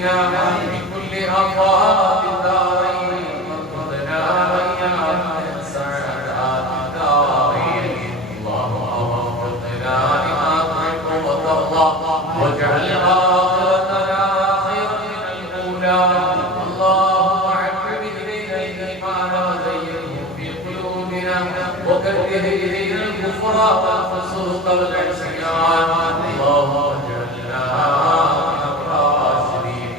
بنا من كل آفات الدارين وارزقنا وإياك من سعادات الدارين اللهم وفقنا لما تحب وترضى واجعل آخرتنا خيرا من الأولى اللهم حبب إلينا الإيمان وزينه في قلوبنا وكره إلينا الكفر والفسوق والعصيان اللهم اجعلنا من الراشدين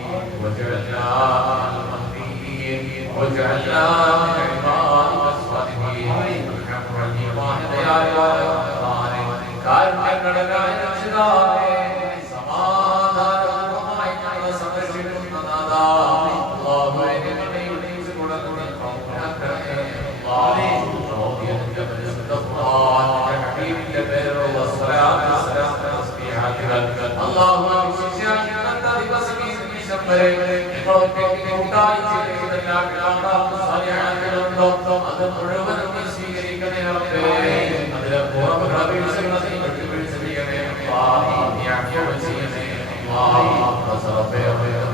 واجعلنا من المهديين واجعلنا من عبادك الصالحين برحمتك واحد يا رحمن കാരുണ്യകടനായ രക്ഷിതാവേ സമാധാനപൂർവ്വമായി ഞങ്ങളെ സംരക്ഷിക്കുന്നതാ അല്ലാഹുവേ ഞങ്ങളെ ഉന്നയിച്ച് കൊടുക്കുന്ന കൗമുനാക്കണമേ അല്ലാഹുവേ നിന്റെ പരിശുദ്ധ ഖുർആനിന്റെ ഹബീബിന്റെ പേരിലുള്ള സ്വലാത്ത് സലാം തസ്ബീഹാത്തുകൾ അല്ലാഹുവേ വിശേഷിയായി ഇന്നത്തെ ദിവസം ഈ നിമിഷം വരെ ഞങ്ങളൊക്കെ കൂട്ടായി ചെയ്തതെല്ലാം സാലിഹാത്തുകളുണ്ടോ അത് മുഴുവനും നീ സ്വീകരിക്കണേ റബ്ബേ അതിലെ കുറവുകളെ വീഴ്ചകളെ നീ വിട്ടുവീഴ്ച ചെയ്യണേ അല്ലാഹ് നീ അഫ്വ ചെയ്യണേ അല്ലാഹ് റബ്ബേ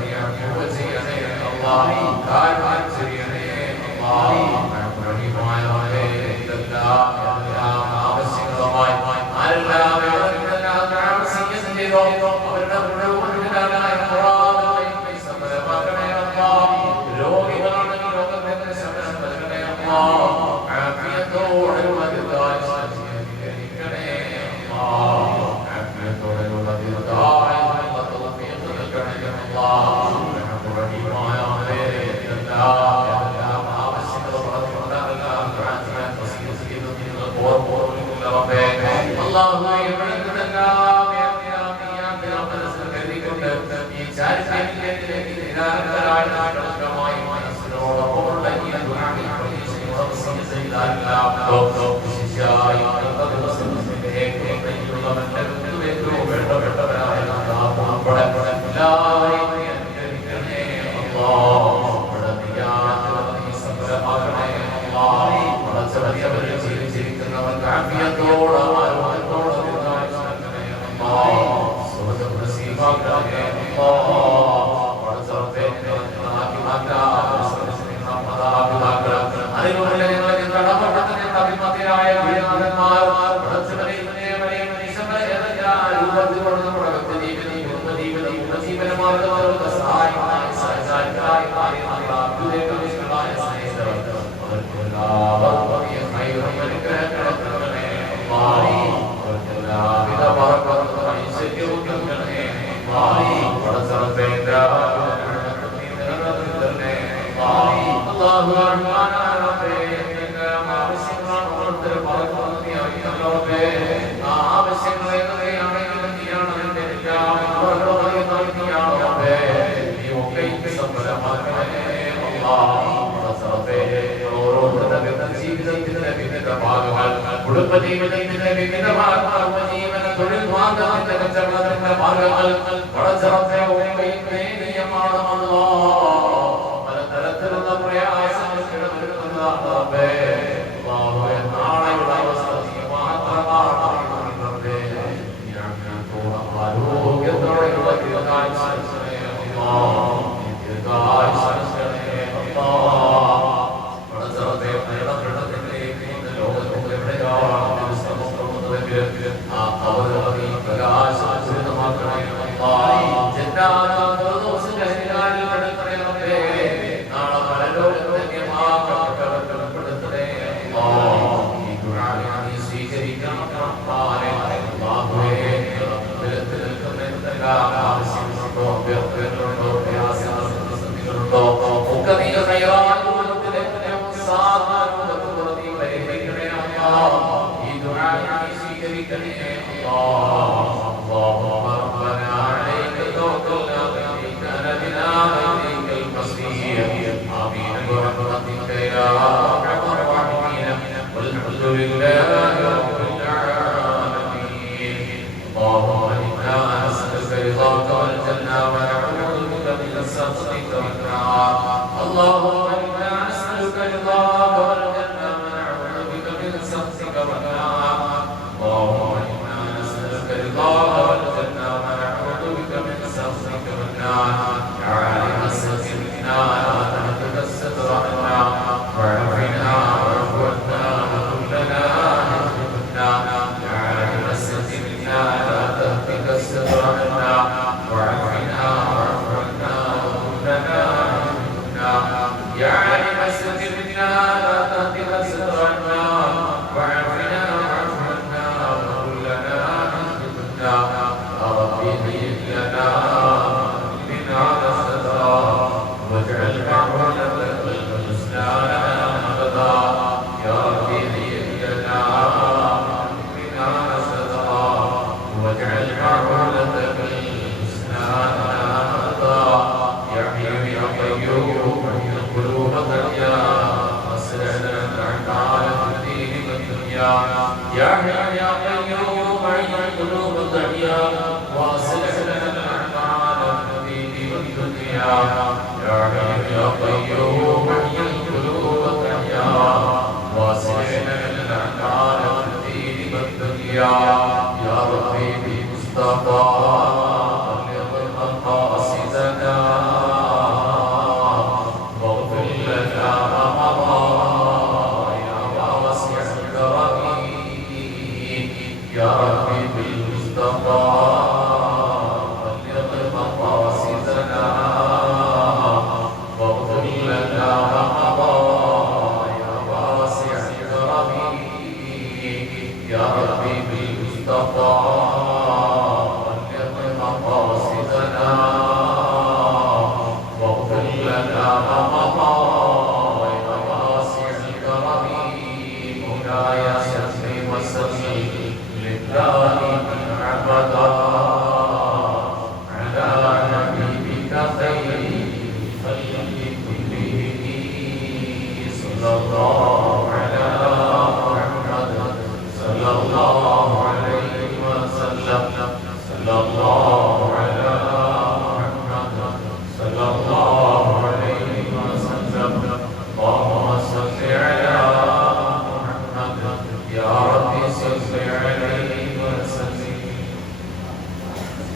നീ അഫ്വ ചെയ്യണേ അല്ലാഹ് കാരുണ്യം ചെയ്യണേ അല്ലാഹ് റഹീമായ റബ്ബേ ഇതെല്ലാം ആവശ്യങ്ങളുമായി ആരെല്ലാം ആവശ്യം ചെയ്തോ അവരുടെ മുഴുവനായ ഖുർആനിനെ സമരമാക്കണേ അല്ലാഹ് രോഗികളാണെങ്കിൽ രോഗത്തിന് ശമനം നൽകണേ അല്ലാഹ് ആഫിയത്തോടെ رضاك والجنة ونعوذ بك من سخطك والنار الله